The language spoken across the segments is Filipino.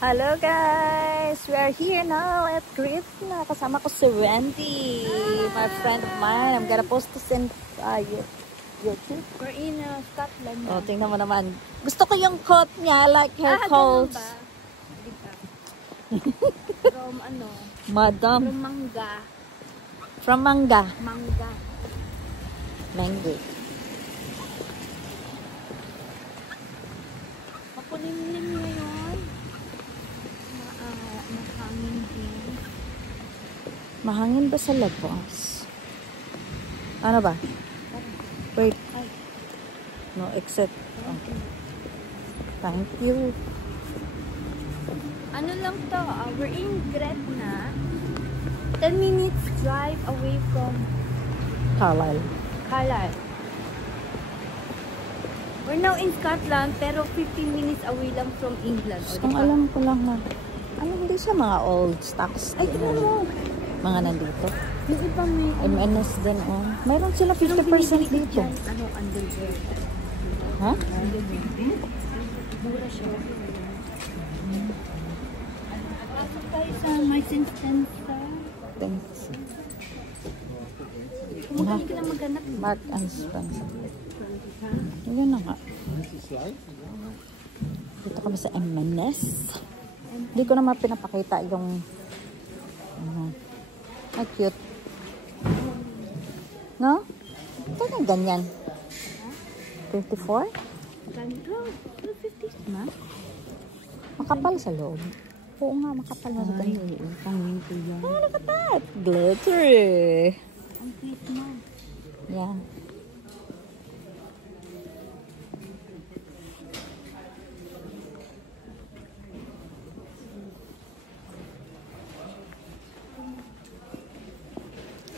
Hello guys! We are here now at Krishna. Kasama ko si Wendy, my friend of mine. I'm gonna post this in YouTube. We're in Scotland. Oh, tingnan mo naman. Gusto ko yung coat niya, like her coat. From Madam. From Mangga. From Mangga. Mangga. Mango. Makulimlim ngayon. Mahangin din. Mahangin ba sa labas? Ano ba? Wait. No, exit. Okay. Thank you. Ano lang to? We're in Gretna. 10 minutes drive away from Carlisle. Carlisle. We're now in Scotland, pero 15 minutes away lang from England. Kung alam ko lang na, hindi siya mga old stocks. Ay, tignan mo. Mga nandito. Yung iba may MNS din, oh. Mayroon sila 50% dito. Underwear. Ha? Mura siya. Pasok tayo sa My Sense Center. Thanks. Kumuha ka lang maghanap. Mark and Spencer. Yun na nga. Dito kami sa MNS. Hindi ko naman pinapakita yung cute. No? Ito na ganyan. 24? Ganito. 250 na. Makapal sa loob. Oo nga, makapal na sa ganyan. Pang-winter yan. Oh, look at that. Glittery. Ang cute mo. Yeah.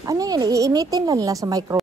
Ano yun? Iinitin lang nila sa micro.